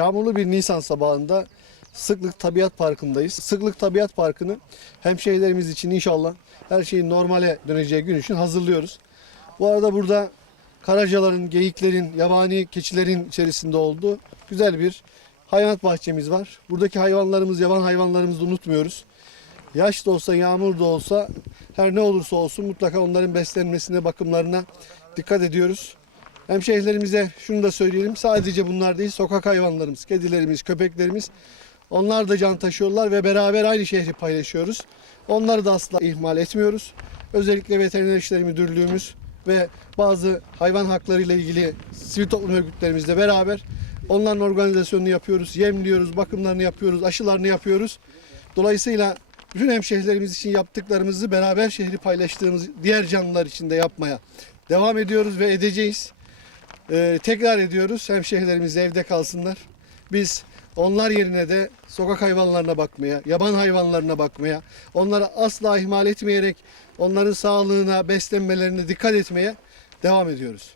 Yağmurlu bir Nisan sabahında Sıklık Tabiat Parkı'ndayız. Sıklık Tabiat Parkı'nı hemşehrilerimiz için inşallah her şeyin normale döneceği gün için hazırlıyoruz. Bu arada burada karacaların, geyiklerin, yabani keçilerin içerisinde olduğu güzel bir hayvanat bahçemiz var. Buradaki hayvanlarımız, yaban hayvanlarımızı unutmuyoruz. Yaş da olsa, yağmur da olsa, her ne olursa olsun mutlaka onların beslenmesine, bakımlarına dikkat ediyoruz. Hemşehrilerimize şunu da söyleyelim. Sadece bunlar değil, sokak hayvanlarımız, kedilerimiz, köpeklerimiz onlar da can taşıyorlar ve beraber aynı şehri paylaşıyoruz. Onları da asla ihmal etmiyoruz. Özellikle Veteriner İşleri Müdürlüğümüz ve bazı hayvan hakları ile ilgili sivil toplum örgütlerimizle beraber onların organizasyonunu yapıyoruz, yemliyoruz, bakımlarını yapıyoruz, aşılarını yapıyoruz. Dolayısıyla bütün hemşehrilerimiz için yaptıklarımızı beraber şehri paylaştığımız diğer canlılar için de yapmaya devam ediyoruz ve edeceğiz. Ee, tekrar ediyoruz hemşehrilerimiz evde kalsınlar. Biz onlar yerine de sokak hayvanlarına bakmaya, yaban hayvanlarına bakmaya, onları asla ihmal etmeyerek onların sağlığına, beslenmelerine dikkat etmeye devam ediyoruz.